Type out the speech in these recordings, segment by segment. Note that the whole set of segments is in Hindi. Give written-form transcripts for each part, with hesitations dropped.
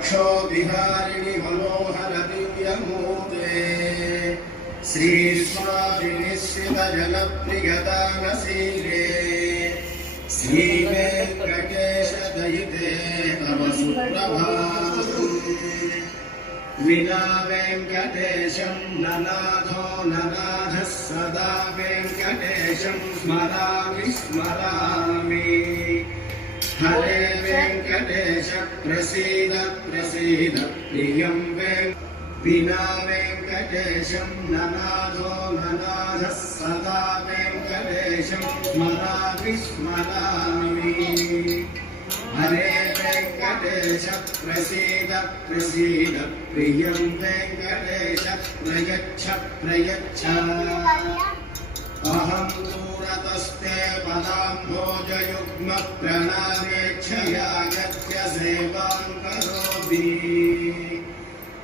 वक्षो विहारिणि मनोहर दिव्यमूर्ते श्रीस्वामिनिश्चितजनप्रियदानशीले श्रीवेङ्कटेशदयिते तव सुप्रभातम् विना वेङ्कटेशं ननाथो ननाथः सदा वेङ्कटेशं स्मरामि स्मरामि हरे वेङ्कटेश प्रसीद प्रसीद प्रियं विना वेङ्कटेशं ननाथो ननाथः सदा वेङ्कटेशं स्मरामि स्मरामि हरे वेङ्कटेश प्रसीद प्रसीद प्रियं वेङ्कटेश प्रयच्छ प्रयच्छ अहं दूरतस्ते पदाम्भोजयुग्मप्रणामेच्छया यस्य सेवां करोमि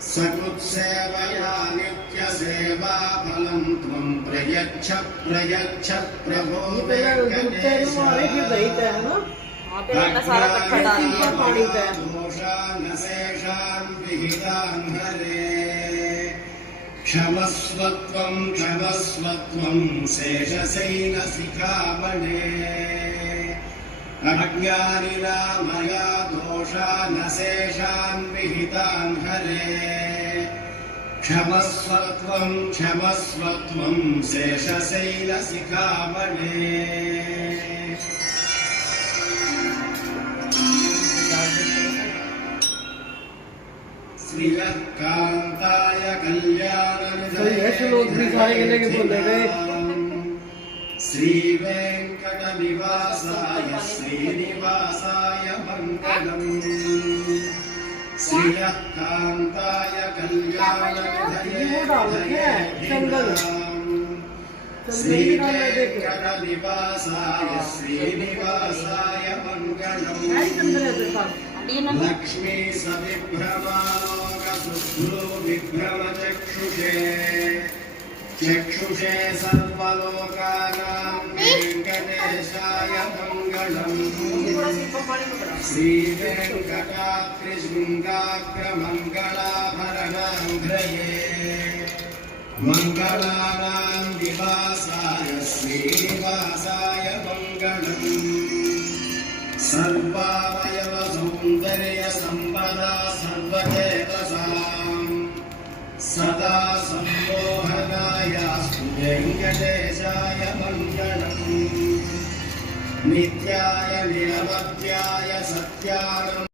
सकृत्सेवया नित्यसेवाफलं त्वं प्रयच्छ प्रयच्छ प्रभो वेङ्कटेश दोषान् विहितान् हरे क्षमस्वत्वं क्षमस्वत्वं शेषशैलशिखामणे अज्ञानिना मया दोषान् विहितान् हरे क्षमस्वत्वं क्षमस्वत्वं शेषशैलशिखामणे श्रीलकान्ताय कल्याणनिधये श्रीवेङ्कटनिवासाय श्रीनिवासाय मङ्गलम् श्रीलकान्ताय कल्याणनिधये श्रीवेङ्कटनिवासाय श्रीनिवासाय मङ्गलम् लक्ष्मी सविभ्रमालोकशुभ्रो विभ्रमचक्षुषे चक्षुषे सर्वलोकानां वेङ्कटेशाय मङ्गलम् श्रीवेङ्कटाद्रिशृङ्गाग्रमङ्गलाभरणाङ्घ्रये मङ्गलानां निवासाय श्रीनिवासाय मङ्गलम् सर्वावयव सौन्दर्य संपदा सर्वचेतसां सदा सम्मोहनायास्तु वेङ्कटेशाय मङ्गलम् नित्याय निरवध्याय सत्यानम्